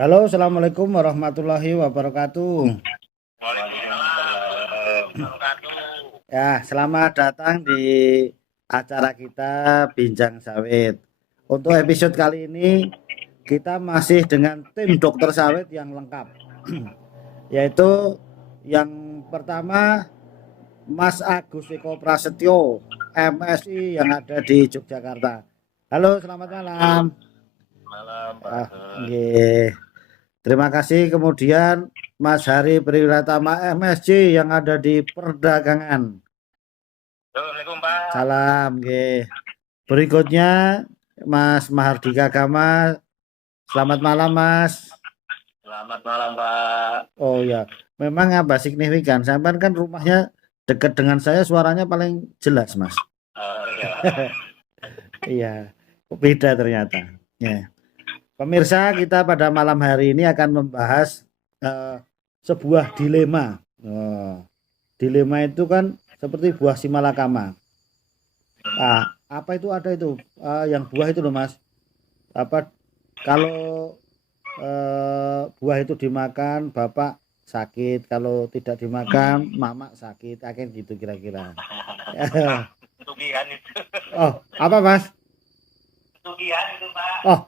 Halo, Assalamualaikum warahmatullahi wabarakatuh. Waalaikumsalam warahmatullahi wabarakatuh. Ya, selamat datang di acara kita Bincang Sawit. Untuk episode kali ini, kita masih dengan tim dokter sawit yang lengkap. Yaitu yang pertama, Mas Agus Eko Prasetyo, MSI yang ada di Yogyakarta. Halo, selamat malam. Malam Pak Ah, Agus. nggih. Terima kasih. Kemudian Mas Hari Priwatama MSC yang ada di perdagangan. Assalamualaikum Pak. Salam, nggih. Berikutnya Mas Mahardika Gama. Selamat malam, Mas. Selamat malam Pak. Oh ya, memang apa signifikan? Sampai kan rumahnya dekat dengan saya, suaranya paling jelas, Mas. Ya. Iya, beda ternyata. Ya. Pemirsa, kita pada malam hari ini akan membahas sebuah dilema. Dilema itu kan seperti buah simalakama. Apa itu ada itu? Yang buah itu loh, Mas. Apa kalau buah itu dimakan, bapak sakit. Kalau tidak dimakan, mama sakit. Akhirnya gitu kira-kira. Tugihan itu. Oh, apa, Mas? Tugihan itu Pak. Oh,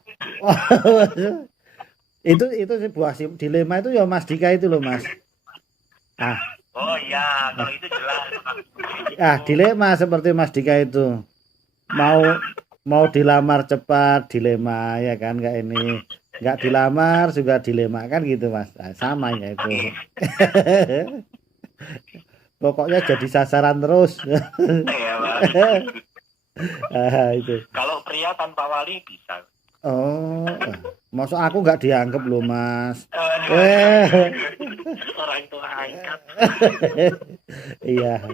itu sih buah dilema itu ya Mas Dika itu loh, Mas. Ah, Oh iya, kalau itu jelas. dilema seperti Mas Dika itu. Mau mau dilamar cepat dilema ya kan, nggak ini nggak dilamar juga dilema kan gitu, Mas. Sama ya itu. Pokoknya jadi sasaran terus. Iya Pak. Itu. Kalau pria tanpa wali bisa. Oh, masuk aku nggak dianggap loh, Mas. Aduh, orang tua angkat. Iya.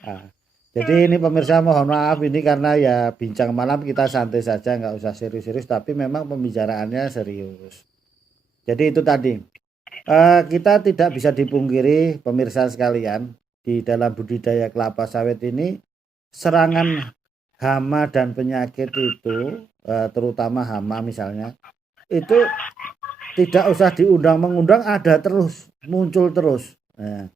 Ah, jadi ini pemirsa mohon maaf ini karena ya bincang malam kita santai saja, nggak usah serius-serius, tapi memang pembicaraannya serius. Jadi itu tadi. Kita tidak bisa dipungkiri pemirsa sekalian, di dalam budidaya kelapa sawit ini serangan hama dan penyakit itu, terutama hama misalnya, itu tidak usah diundang-mengundang, ada terus, muncul terus. Nah,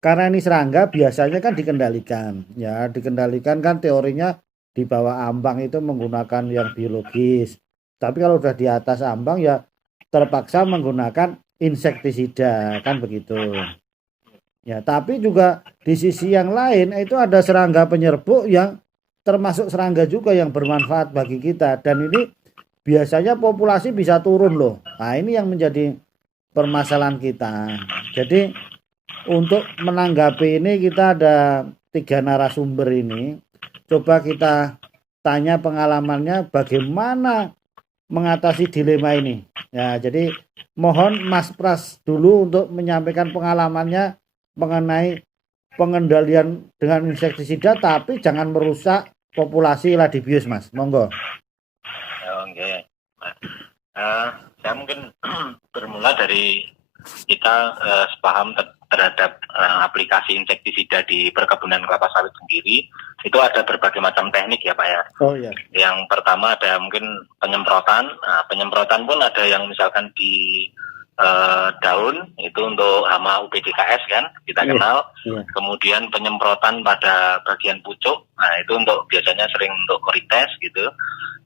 karena ini serangga biasanya kan dikendalikan. Ya, dikendalikan kan teorinya di bawah ambang itu menggunakan yang biologis. Tapi kalau udah di atas ambang ya terpaksa menggunakan insektisida kan begitu. Ya, tapi juga di sisi yang lain itu ada serangga penyerbuk yang termasuk serangga juga yang bermanfaat bagi kita, dan ini biasanya populasi bisa turun loh. Nah, ini yang menjadi permasalahan kita. Jadi untuk menanggapi ini kita ada 3 narasumber ini. Coba kita tanya pengalamannya bagaimana mengatasi dilema ini. Ya, jadi mohon Mas Pras dulu untuk menyampaikan pengalamannya mengenai pengendalian dengan insektisida tapi jangan merusak populasi ladibius, Mas. Monggo. Oke. Saya mungkin bermula dari kita sepaham terhadap aplikasi insektisida di perkebunan kelapa sawit sendiri. Itu ada berbagai macam teknik ya Pak ya. Oh ya. Yang pertama ada mungkin penyemprotan. Nah, penyemprotan pun ada yang misalkan di daun itu untuk hama UPDKS kan kita kenal. Kemudian penyemprotan pada bagian pucuk. Nah, itu untuk biasanya sering untuk korites gitu.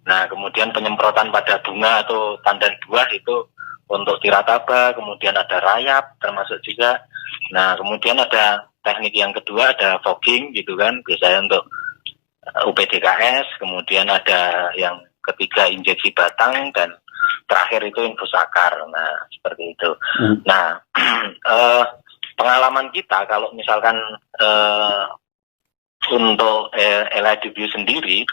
Nah, kemudian penyemprotan pada bunga atau tandan buah itu untuk tirataba, kemudian ada rayap termasuk juga. Nah, kemudian ada teknik yang kedua ada fogging gitu kan, biasanya untuk UPDKS, kemudian ada yang ketiga injeksi batang, dan terakhir itu infusakar. Nah, seperti itu. Nah, pengalaman kita kalau misalkan untuk Eladibius sendiri,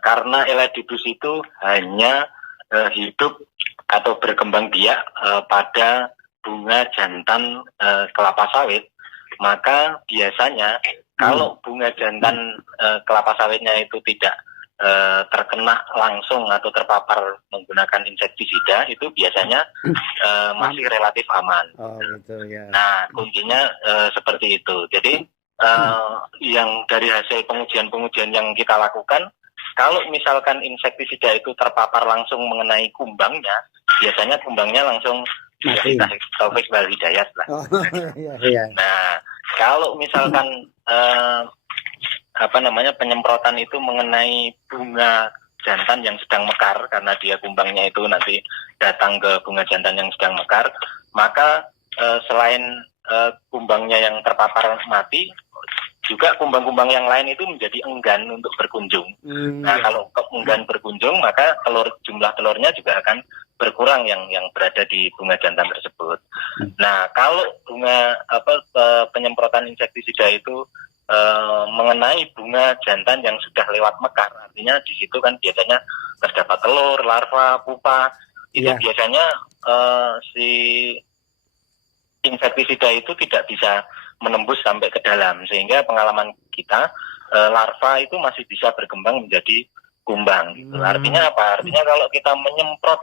karena Eladibius itu hanya hidup atau berkembang biak pada bunga jantan kelapa sawit, maka biasanya kalau bunga jantan kelapa sawitnya itu tidak terkena langsung atau terpapar menggunakan insektisida, itu biasanya masih relatif aman. Oh, gitu ya. Nah, kuncinya seperti itu. Jadi yang dari hasil pengujian-pengujian yang kita lakukan, kalau misalkan insektisida itu terpapar langsung mengenai kumbangnya, biasanya kumbangnya langsung Mati. taufik wal hidayat lah. Oh, iya. Nah, kalau misalkan penyemprotan itu mengenai bunga jantan yang sedang mekar, karena dia kumbangnya itu nanti datang ke bunga jantan yang sedang mekar, maka selain kumbangnya yang terpapar mati, juga kumbang-kumbang yang lain itu menjadi enggan untuk berkunjung. Nah, kalau enggan berkunjung, maka jumlah telurnya juga akan berkurang yang berada di bunga jantan tersebut. Nah, kalau penyemprotan insektisida itu mengenai bunga jantan yang sudah lewat mekar, artinya di situ kan biasanya terdapat telur, larva, pupa, itu biasanya si insektisida itu tidak bisa menembus sampai ke dalam, sehingga pengalaman kita larva itu masih bisa berkembang menjadi kumbang. Gitu. Artinya apa? Artinya kalau kita menyemprot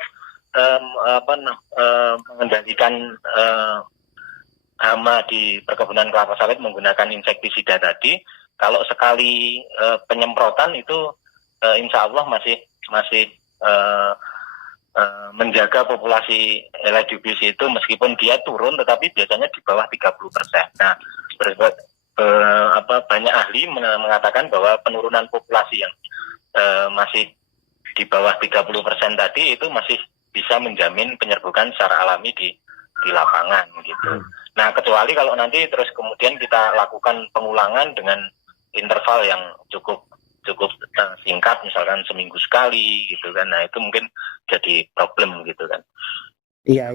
mengendalikan hama di perkebunan kelapa sawit menggunakan insektisida tadi, kalau sekali penyemprotan itu insya Allah masih menjaga populasi Elaidibus itu meskipun dia turun, tetapi biasanya di bawah 30%. Nah, banyak ahli mengatakan bahwa penurunan populasi yang masih di bawah 30% tadi itu masih bisa menjamin penyerbukan secara alami di lapangan gitu. Nah, kecuali kalau nanti terus kemudian kita lakukan pengulangan dengan interval yang cukup singkat, misalkan seminggu sekali gitu kan. Nah, itu mungkin jadi problem gitu kan. Iya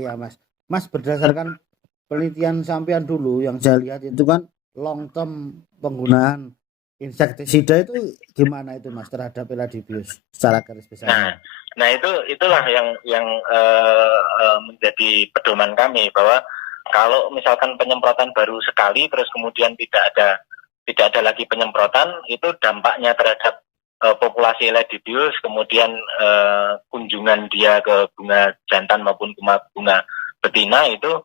Mas berdasarkan penelitian sampean dulu yang saya lihat itu kan long term penggunaan insektisida itu gimana itu Mas terhadap Elaidibus secara garis besar? Nah itulah yang menjadi pedoman kami, bahwa kalau misalkan penyemprotan baru sekali terus kemudian tidak ada lagi penyemprotan, itu dampaknya terhadap populasi Elaidibus, kemudian kunjungan dia ke bunga jantan maupun bunga betina itu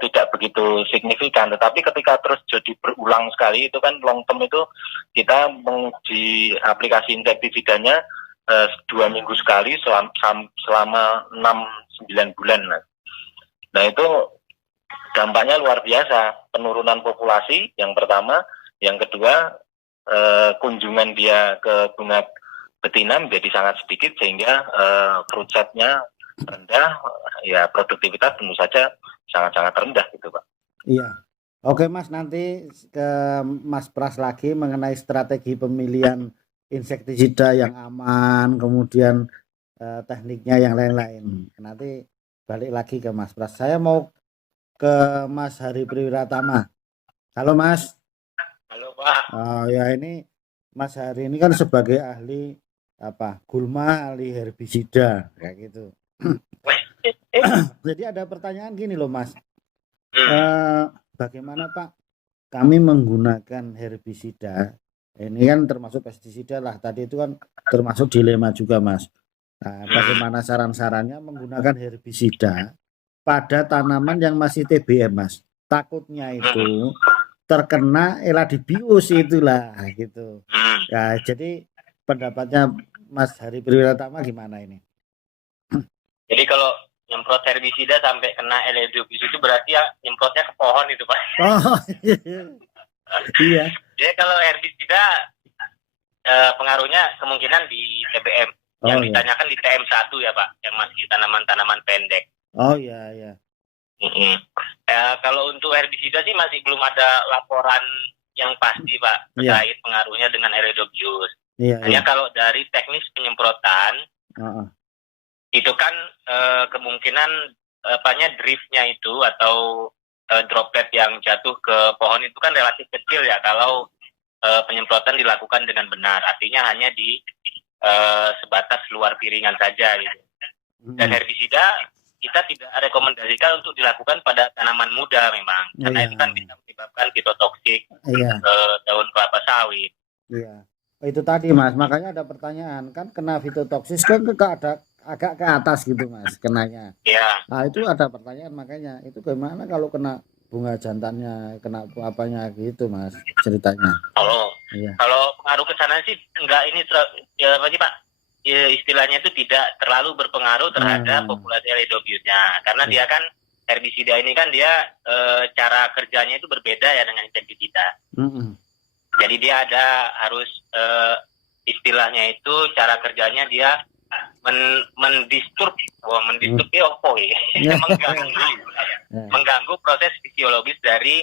tidak begitu signifikan. Tetapi ketika terus jadi berulang sekali, itu kan long term itu kita menguji aplikasi insektisidanya 2 minggu sekali selama 6-9 bulan. Nah itu dampaknya luar biasa, penurunan populasi yang pertama, yang kedua kunjungan dia ke bunga betina menjadi sangat sedikit, sehingga fruit set-nya rendah, ya produktivitas tentu saja sangat-sangat rendah gitu Pak. Iya. Oke Mas, nanti ke Mas Pras lagi mengenai strategi pemilihan insektisida yang aman, kemudian tekniknya yang lain-lain. Nanti balik lagi ke Mas Pras. Saya mau ke Mas Hari Priwiratama. Halo Mas. Halo Pak. Oh ya, ini Mas Hari ini kan sebagai ahli gulma, ahli herbisida kayak gitu. Jadi ada pertanyaan gini loh Mas, bagaimana Pak kami menggunakan herbisida, ini kan termasuk pestisida lah, tadi itu kan termasuk dilema juga Mas. Nah, bagaimana saran-sarannya menggunakan herbisida pada tanaman yang masih TBM Mas, takutnya itu terkena Elaidibus itulah gitu. Ya, jadi pendapatnya Mas Hari Priwiratama gimana ini? Jadi kalau nyemprot herbisida sampai kena Elaidibus itu berarti ya nyemprotnya ke pohon itu Pak. Oh iya. Jadi kalau herbisida pengaruhnya kemungkinan di TBM. Yang ditanyakan di TM1 ya Pak, yang masih tanaman-tanaman pendek. Oh iya. Kalau untuk herbisida sih masih belum ada laporan yang pasti Pak terkait pengaruhnya dengan Elaidibus. Hanya kalau dari teknis penyemprotan itu kan kemungkinan driftnya itu atau droplet yang jatuh ke pohon itu kan relatif kecil ya kalau penyemprotan dilakukan dengan benar. Artinya hanya di sebatas luar piringan saja gitu. Dan herbisida kita tidak rekomendasikan untuk dilakukan pada tanaman muda memang, karena itu kan bisa menyebabkan fitotoksik daun kelapa sawit. Iya. Itu tadi Mas, makanya ada pertanyaan, kan kena fitotoksis kan agak ke atas gitu Mas kenanya. Iya. Nah itu ada pertanyaan, makanya itu gimana kalau kena bunga jantannya, kena apanya gitu Mas ceritanya. Kalau pengaruh ke sana sih enggak ini ya apa sih Pak? istilahnya itu tidak terlalu berpengaruh terhadap populasi Elidophiusnya, karena dia kan herbisida ini kan dia cara kerjanya itu berbeda ya dengan insektisida. Jadi dia ada harus istilahnya itu cara kerjanya dia mendisturb mengganggu proses fisiologis dari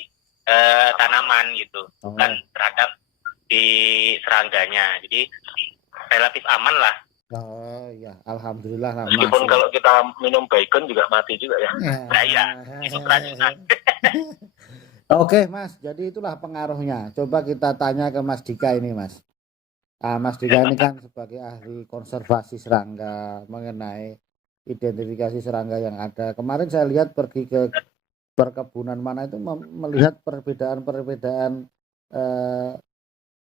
tanaman gitu, kan terhadap di serangganya. Jadi relatif aman lah. Oh ya, alhamdulillah lah. Meskipun kalau kita minum bacon juga mati juga ya. Nah ya, itu keracunan. Oke Mas, jadi itulah pengaruhnya. Coba kita tanya ke Mas Dika ini Mas. Mas Dika ini kan sebagai ahli konservasi serangga mengenai identifikasi serangga yang ada. Kemarin saya lihat pergi ke perkebunan mana itu melihat perbedaan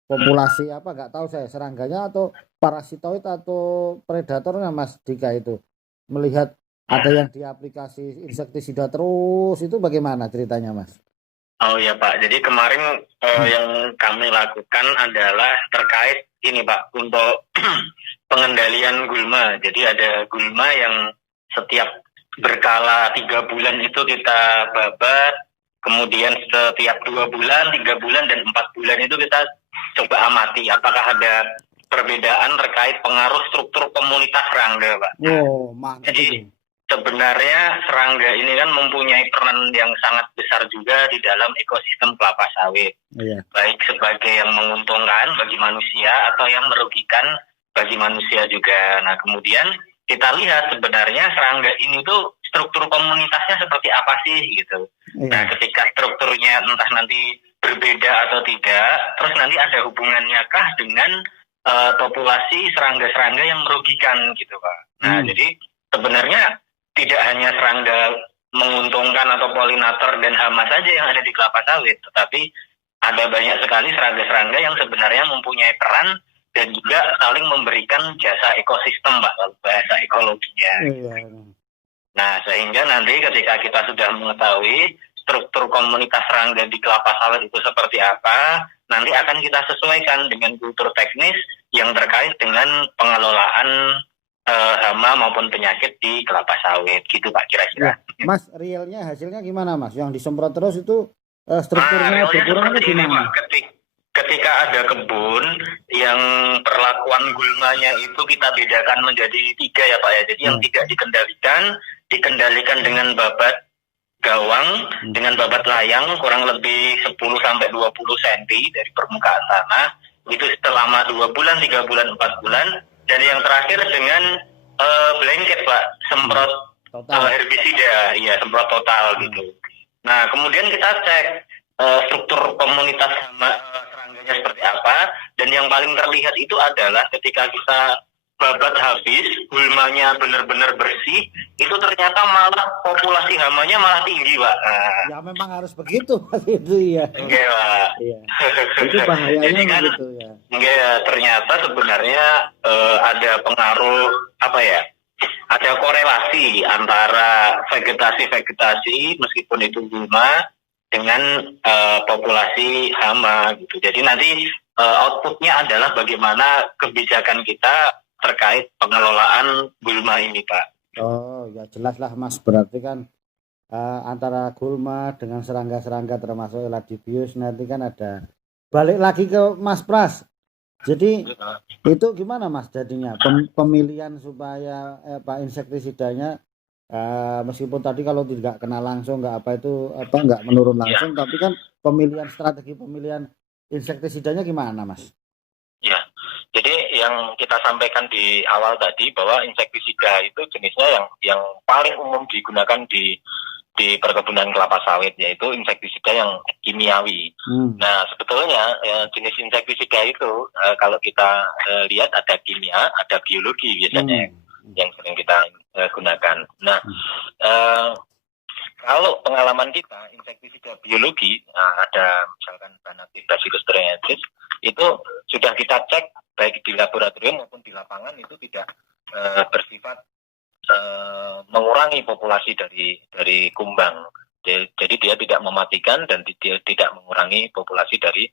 populasi apa nggak tahu saya, serangganya atau parasitoid atau predatornya Mas Dika itu. Melihat ada yang di aplikasi insektisida terus, itu bagaimana ceritanya Mas? Oh ya Pak, jadi kemarin yang kami lakukan adalah terkait ini Pak, untuk pengendalian gulma. Jadi ada gulma yang setiap berkala 3 bulan itu kita babat, kemudian setiap 2 bulan, 3 bulan, dan 4 bulan itu kita coba amati apakah ada perbedaan terkait pengaruh struktur komunitas serangga Pak. Oh, mantap. Jadi sebenarnya serangga ini kan mempunyai peran yang sangat besar juga di dalam ekosistem kelapa sawit. Baik sebagai yang menguntungkan bagi manusia atau yang merugikan bagi manusia juga. Nah kemudian kita lihat sebenarnya serangga ini tuh struktur komunitasnya seperti apa sih gitu. Nah ketika strukturnya entah nanti berbeda atau tidak, terus nanti ada hubungannya kah dengan populasi serangga-serangga yang merugikan gitu Pak. Nah jadi sebenarnya tidak hanya serangga menguntungkan atau polinator dan hama saja yang ada di kelapa sawit, tetapi ada banyak sekali serangga-serangga yang sebenarnya mempunyai peran dan juga saling memberikan jasa ekosistem Pak, bahasa ekologinya. Nah sehingga nanti ketika kita sudah mengetahui struktur komunitas serangga di kelapa sawit itu seperti apa, nanti akan kita sesuaikan dengan kultur teknis yang terkait dengan pengelolaan hama maupun penyakit di kelapa sawit gitu Pak kira-kira. Mas, realnya hasilnya gimana Mas? Yang disemprot terus itu strukturnya berkurang atau gimana? Ketika ada kebun yang perlakuan gulmanya itu kita bedakan menjadi 3 ya Pak ya. Jadi yang tidak dikendalikan dengan babat gawang, dengan babat layang kurang lebih 10-20 cm dari permukaan tanah, itu selama 2 bulan, 3 bulan, 4 bulan. Dan yang terakhir dengan blanket Pak, semprot herbisida, iya semprot total gitu. Nah kemudian kita cek struktur komunitas serangganya seperti apa, dan yang paling terlihat itu adalah ketika kita babat habis, gulmanya benar-benar bersih, itu ternyata malah populasi hamanya malah tinggi Pak. Ya memang harus begitu itu ya. Enggak Pak. Iya. Itu bahayanya jadi kan, gitu ya. Enggak, ternyata sebenarnya ada pengaruh apa ya? Ada korelasi antara vegetasi meskipun itu gulma dengan populasi hama gitu. Jadi nanti outputnya adalah bagaimana kebijakan kita terkait pengelolaan gulma ini Pak. Oh ya jelas lah Mas, berarti kan antara gulma dengan serangga-serangga termasuk Elidophius nanti kan ada. Balik lagi ke Mas Pras, jadi itu gimana Mas jadinya pemilihan supaya insektisidanya meskipun tadi kalau tidak kena langsung nggak menurun langsung, tapi kan strategi pemilihan insektisidanya gimana Mas? Ya, jadi yang kita sampaikan di awal tadi bahwa insektisida itu jenisnya yang paling umum digunakan di perkebunan kelapa sawit, yaitu insektisida yang kimiawi. Nah sebetulnya jenis insektisida itu kalau kita lihat ada kimia, ada biologi biasanya yang sering kita gunakan. Nah kalau pengalaman kita insektisida biologi, ada misalkan Banatis Bacillus thuringiensis, itu sudah kita cek baik di laboratorium maupun di lapangan itu tidak bersifat mengurangi populasi dari kumbang. Jadi dia tidak mematikan dan dia tidak mengurangi populasi dari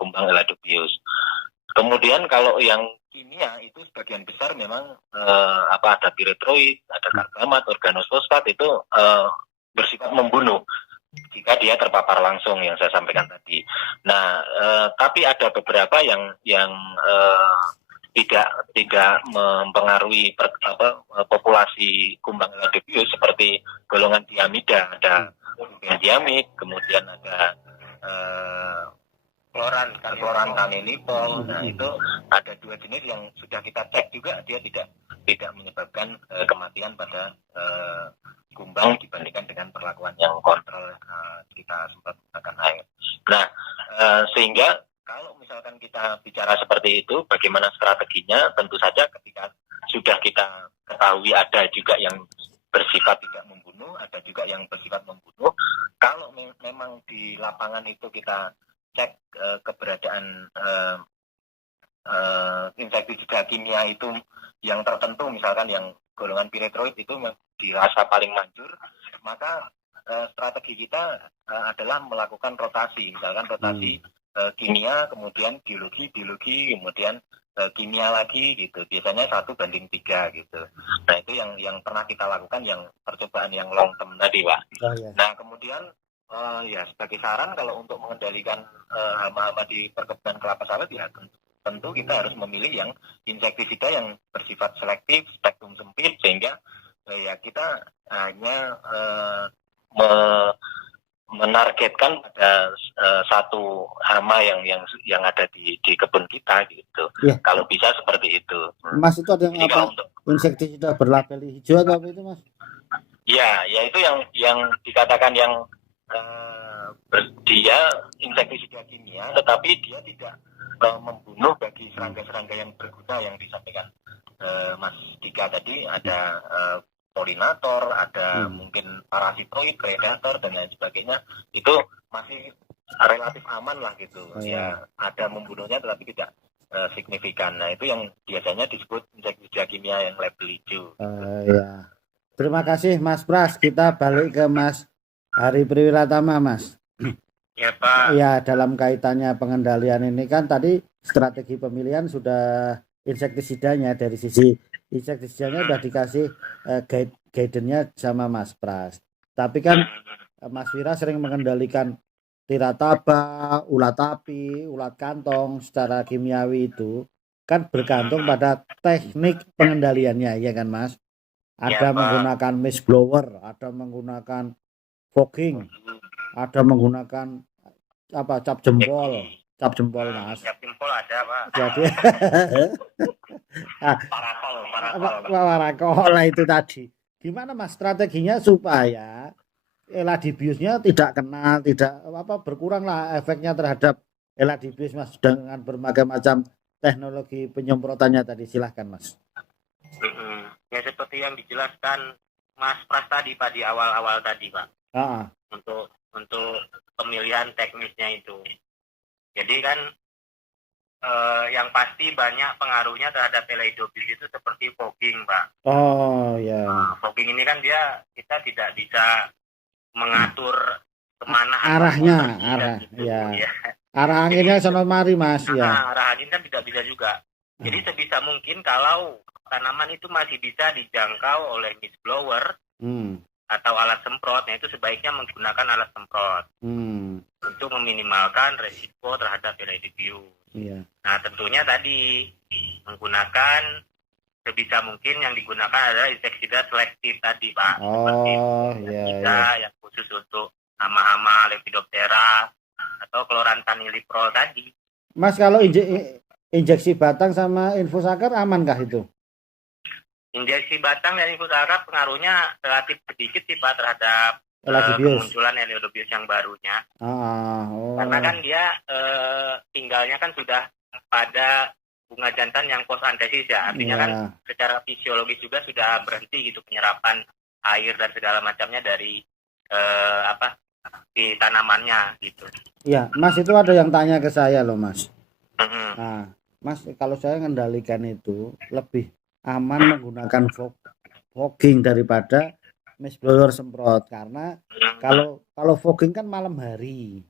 kumbang Elidophius. Kemudian kalau yang kimia itu sebagian besar memang ada piretroid, ada karbamat, organofosfat itu bersifat membunuh jika dia terpapar langsung yang saya sampaikan tadi. Nah, tapi ada beberapa yang tidak mempengaruhi populasi kumbang Eladobius seperti golongan diamida, ada diamid, kemudian ada kloran kaninipol. Nah, itu ada 2 jenis yang sudah kita cek juga dia tidak menyebabkan kematian pada kumbang dibandingkan dengan perlakuan yang kontrol kita sempat menggunakan air. Nah, sehingga kalau misalkan kita bicara seperti itu, bagaimana strateginya? Tentu saja ketika sudah kita ketahui ada juga yang bersifat tidak membunuh, ada juga yang bersifat membunuh. Kalau memang di lapangan itu kita cek keberadaan insektisida kimia itu yang tertentu, misalkan yang golongan piretroid itu dirasa paling manjur, maka strategi kita adalah melakukan rotasi, misalkan rotasi kimia, kemudian biologi, kemudian kimia lagi gitu. Biasanya 1:3 gitu. Nah, itu yang pernah kita lakukan, yang percobaan yang long term tadi, Pak. Oh, yeah. Nah, kemudian ya sebagai saran kalau untuk mengendalikan hama-hama di perkebunan kelapa sawit, ya tentu kita harus memilih yang insektisida yang bersifat selektif, spektrum sempit, sehingga ya kita hanya menargetkan pada satu hama yang ada di kebun kita gitu. Ya. Kalau bisa seperti itu. Mas, itu ada yang apa? Insektisida berlabel hijau atau apa itu, Mas? Ya itu yang dikatakan yang dia insektisida kimia, tetapi dia tidak membunuh bagi serangga-serangga yang berguna yang disampaikan Mas Dika tadi. Ada polinator, ada mungkin parasitoid, predator dan lain sebagainya. Itu masih relatif aman lah gitu. Ya ada membunuhnya tetapi tidak signifikan. Nah, itu yang biasanya disebut insektisida kimia yang label hijau. Ya. Terima kasih Mas Pras. Kita balik ke Mas Hari Priwiratama, Mas. Ya, Pak. Ya, dalam kaitannya pengendalian ini kan tadi strategi pemilihan sudah insektisidanya, dari sisi insektisidanya sudah dikasih guidance-nya sama Mas Pras. Tapi kan Mas Wira sering mengendalikan tirataba, ulat api, ulat kantong secara kimiawi, itu kan bergantung pada teknik pengendaliannya, ya kan Mas? Ada ya, menggunakan mist blower, ada menggunakan fogging, ada menggunakan cap jempol Mas. Cap jempol ada, Pak. Jadi parakol itu tadi. Gimana Mas strateginya supaya Eladobiusnya tidak kena, tidak berkurang lah efeknya terhadap Eladobius, Mas, dengan berbagai macam teknologi penyemprotannya tadi. Silahkan, Mas. Ya seperti yang dijelaskan Mas Pras tadi, Pak, di awal-awal tadi, Pak. Untuk pemilihan teknisnya itu. Jadi kan yang pasti banyak pengaruhnya terhadap Eladobius itu seperti fogging, Pak. Oh ya. Fogging ini kan kita tidak bisa mengatur kemana arahnya, arah anginnya sono mari, Mas. Arah angin kan tidak bisa juga. Jadi sebisa mungkin kalau tanaman itu masih bisa dijangkau oleh mist blower atau alat semprot, itu sebaiknya menggunakan alat semprot untuk meminimalkan resiko terhadap Eladobius. Iya. Nah, tentunya tadi menggunakan sebisa mungkin yang digunakan adalah insektisida selektif tadi, Pak. Seperti yang khusus untuk hama-hama Lepidoptera atau klorantaniliprol tadi. Mas, kalau injeksi batang sama infusakar amankah itu? Injeksi batang dan infusakar pengaruhnya relatif sedikit sih, Pak, terhadap kemunculan Eladobius yang barunya. Karena kan dia tinggalnya kan sudah pada bunga jantan yang post antesis ya. Artinya kan secara fisiologis juga sudah berhenti gitu penyerapan air dan segala macamnya dari di tanamannya gitu. Iya, Mas, itu ada yang tanya ke saya loh, Mas. Nah, Mas, kalau saya mengendalikan itu lebih aman menggunakan fogging daripada mist blower semprot, karena kalau fogging kan malam hari.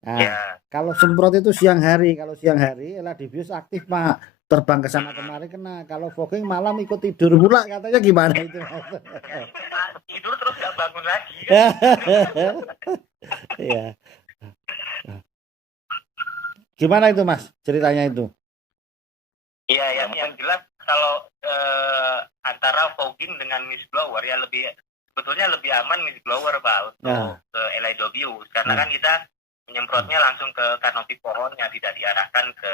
Nah, kalau semprot itu siang hari. Kalau siang hari Eladobius aktif, Pak. terbang ke sana kemari kena. Kalau fogging malam ikut tidur pula katanya gimana itu? Tidur terus nggak bangun lagi. Iya. Gimana itu Mas ceritanya itu? Iya, yang jelas kalau antara fogging dengan mist blower ya sebetulnya lebih aman mist blower Pak untuk ke LIW karena kan kita menyemprotnya langsung ke kanopi pohon yang tidak diarahkan ke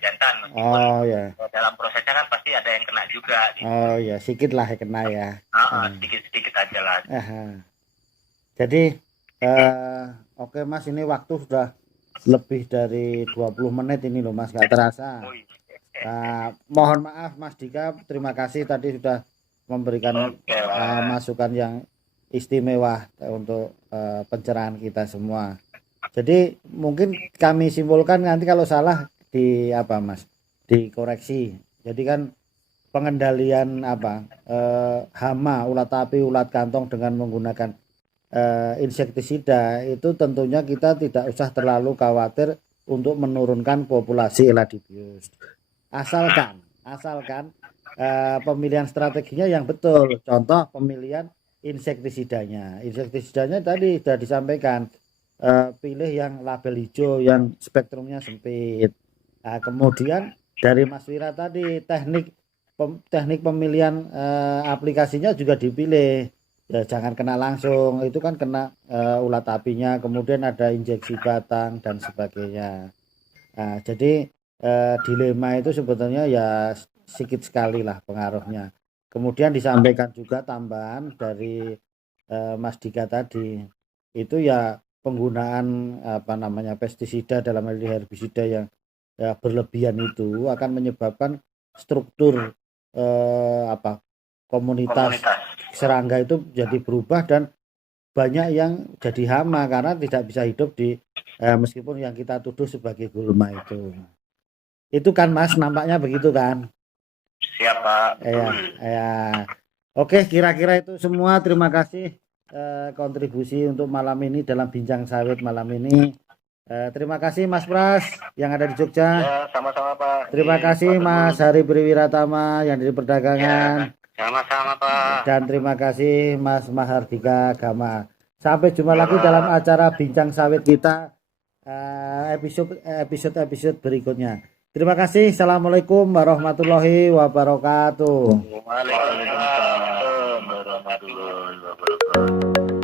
jantan meskipun dalam prosesnya kan pasti ada yang kena juga gitu. Oh ya, sedikit lah yang kena ya. Sedikit aja lah. Jadi oke Mas, ini waktu sudah lebih dari 20 menit ini loh Mas, nggak terasa. Mohon maaf Mas Dika, terima kasih tadi sudah memberikan masukan yang istimewa untuk pencerahan kita semua. Jadi mungkin kami simpulkan, nanti kalau salah dikoreksi. Jadi kan pengendalian hama, ulat api, ulat kantong dengan menggunakan insektisida itu tentunya kita tidak usah terlalu khawatir untuk menurunkan populasi Eladybius. Asalkan pemilihan strateginya yang betul. Contoh pemilihan insektisidanya. Insektisidanya tadi sudah disampaikan. Pilih yang label hijau yang spektrumnya sempit. Kemudian dari Mas Wira tadi teknik pemilihan aplikasinya juga dipilih. Ya, jangan kena langsung, itu kan kena ulat apinya, kemudian ada injeksi batang dan sebagainya. Jadi dilema itu sebetulnya ya sedikit sekali lah pengaruhnya. Kemudian disampaikan juga tambahan dari Mas Dika tadi, itu ya penggunaan pestisida dalam hal ini herbisida yang berlebihan itu akan menyebabkan struktur komunitas serangga itu jadi berubah dan banyak yang jadi hama karena tidak bisa hidup di meskipun yang kita tuduh sebagai gulma itu kan Mas, nampaknya begitu kan? Siap Pak. Oke, kira-kira itu semua. Terima kasih kontribusi untuk malam ini dalam bincang sawit malam ini. Terima kasih Mas Pras yang ada di Jogja. Ya, sama-sama Pak. Terima kasih Mas Hari Priwiratama yang dari perdagangan. Sama-sama Pak. Dan terima kasih Mas Mahardika Gama. Sampai jumpa lagi dalam acara bincang sawit kita episode berikutnya. Terima kasih. Assalamualaikum warahmatullahi wabarakatuh. Waalaikumsalam warahmatullahi wabarakatuh.